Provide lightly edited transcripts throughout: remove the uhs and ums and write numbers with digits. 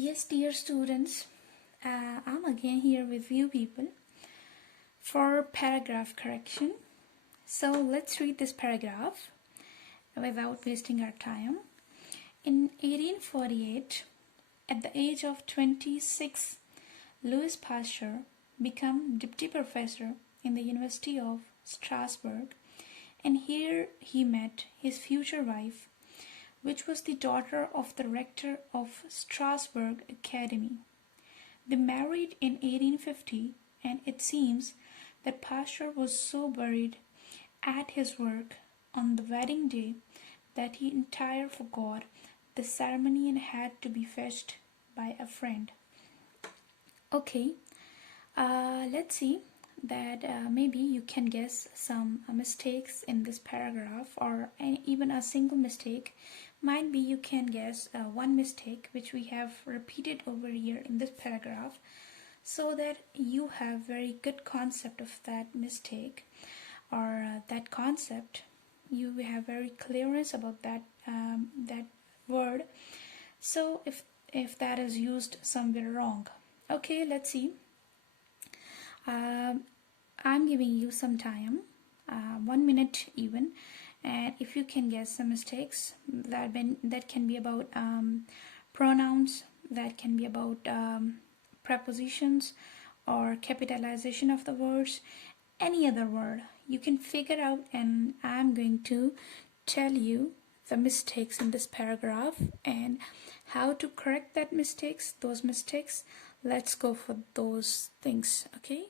Yes, dear students, I'm again here with you people for paragraph correction. So let's read this paragraph without wasting our time. In 1848, at the age of 26, Louis Pasteur became deputy professor in the University of Strasbourg, and here he met his future wife, which was the daughter of the rector of Strasbourg Academy. They married in 1850, and it seems that Pasteur was so buried at his work on the wedding day that he entirely forgot the ceremony and had to be fetched by a friend. Okay, let's see that maybe you can guess some mistakes in this paragraph, or even a single mistake. Might be you can guess one mistake which we have repeated over here in this paragraph, so that you have very good concept of that mistake or that concept. You have very clearness about that that word. So if that is used somewhere wrong. Okay, let's see. I'm giving you some time, 1 minute even, and if you can guess some mistakes, that can be about pronouns, that can be about prepositions or capitalization of the words, any other word you can figure out, and I'm going to tell you the mistakes in this paragraph and how to correct those mistakes. Let's go for those things. Okay.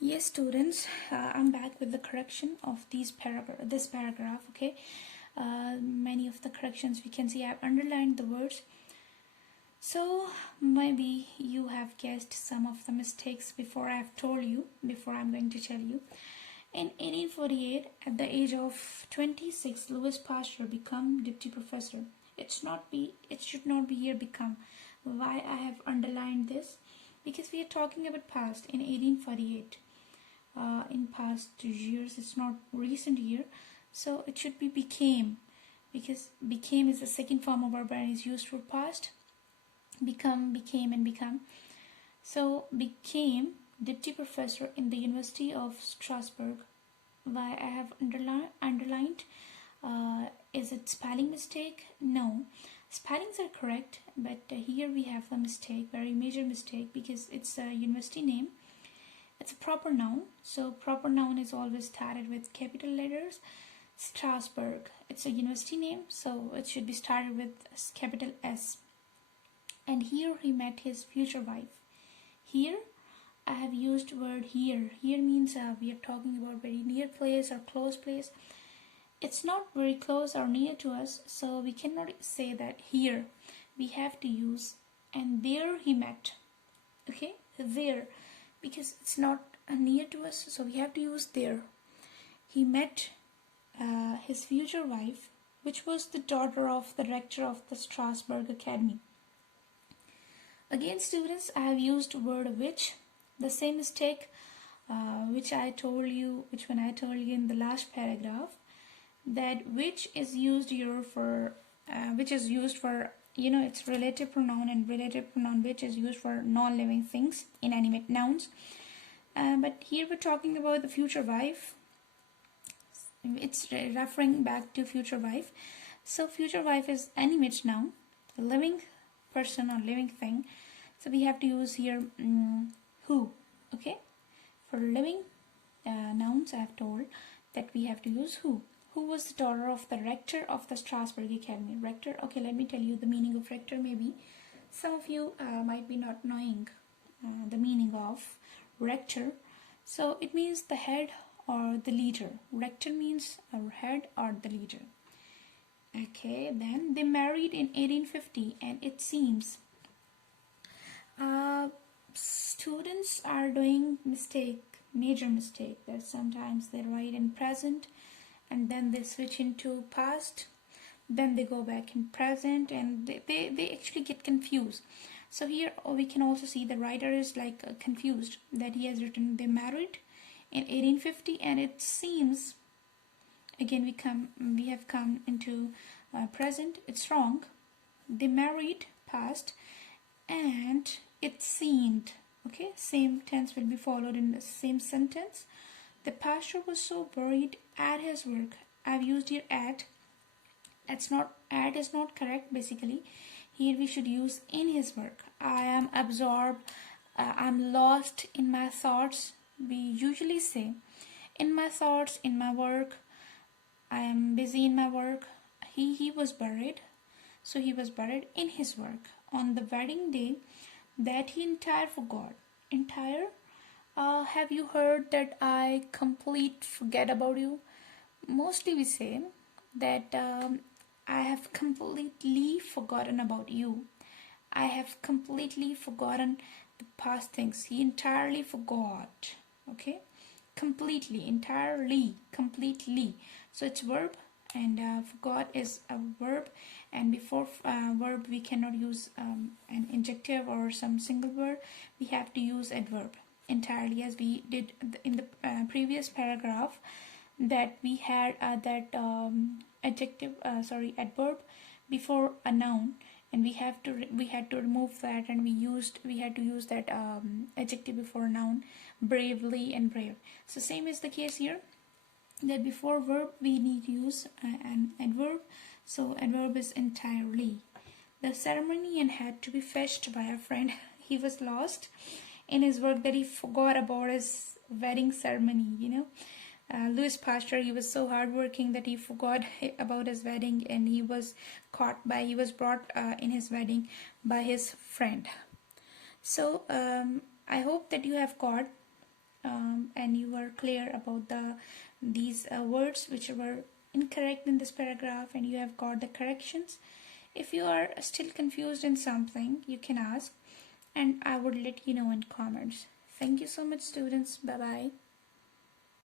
Yes, students, I'm back with the correction of this paragraph. Okay, many of the corrections we can see I've underlined the words, so maybe you have guessed some of the mistakes before I'm going to tell you. In 1848, at the age of 26, Louis Pasteur became deputy professor. It should not be here become. Why I have underlined this? Because we are talking about past in 1848. In past years, it's not recent year, so it should be became, because became is the second form of verb and is used for past. Become, became, and become. So became deputy professor in the University of Strasbourg. Why I have underlined? Is it spelling mistake? No, spellings are correct, but here we have the mistake, very major mistake, because it's a university name. It's a proper noun, so proper noun is always started with capital letters. Strasbourg, it's a university name, so it should be started with capital S. And here he met his future wife. Here I have used word here. Here means we are talking about very near place or close place. It's not very close or near to us, so we cannot say that here. We have to use and there he met. Okay, there, because it's not near to us, so we have to use there. He met his future wife, which was the daughter of the rector of the Strasbourg Academy. Again, students, I have used word which, the same mistake which when I told you in the last paragraph, that which is used here for it's relative pronoun, and relative pronoun which is used for non-living things, inanimate nouns. But here we're talking about the future wife. It's referring back to future wife. So future wife is animate noun, a living person or living thing. So we have to use here who. Okay, for living nouns, I have told that we have to use who. Who was the daughter of the rector of the Strasbourg Academy? Rector. Okay, let me tell you the meaning of rector. Maybe some of you might be not knowing the meaning of rector. So it means the head or the leader. Rector means a head or the leader. Okay, then they married in 1850, and it seems students are doing major mistake, that sometimes they write in present and then they switch into past, then they go back in present, and they actually get confused. So here we can also see the writer is like confused, that he has written they married in 1850, and it seems again we have come into present. It's wrong. They married past, and it seemed. Okay, same tense will be followed in the same sentence. The pastor was so worried at his work. I've used here at. At is not correct basically. Here we should use in his work. I am absorbed. I'm lost in my thoughts. We usually say in my thoughts, in my work. I am busy in my work. He was buried. So he was buried in his work on the wedding day that he entire forgot. Entire? Have you heard that I complete forget about you? Mostly we say that I have completely forgotten about you. I have completely forgotten the past things. He entirely forgot. Okay? Completely, entirely, completely. So it's verb, and forgot is a verb, and before verb we cannot use an adjective or some single word. We have to use adverb entirely, as we did in the previous paragraph, that we had that adjective adverb before a noun, and we had to remove that, and we had to use that adjective before noun, bravely and brave. So same is the case here, that before verb we need to use an adverb. So adverb is entirely. The ceremony and had to be fetched by a friend. He was lost in his work that he forgot about his wedding ceremony, Louis Pasteur, he was so hardworking that he forgot about his wedding, and he was brought in his wedding by his friend. So I hope that you have got and you are clear about these words which were incorrect in this paragraph, and you have got the corrections. If you are still confused in something, you can ask, and I would let you know in comments. Thank you so much, students. Bye bye.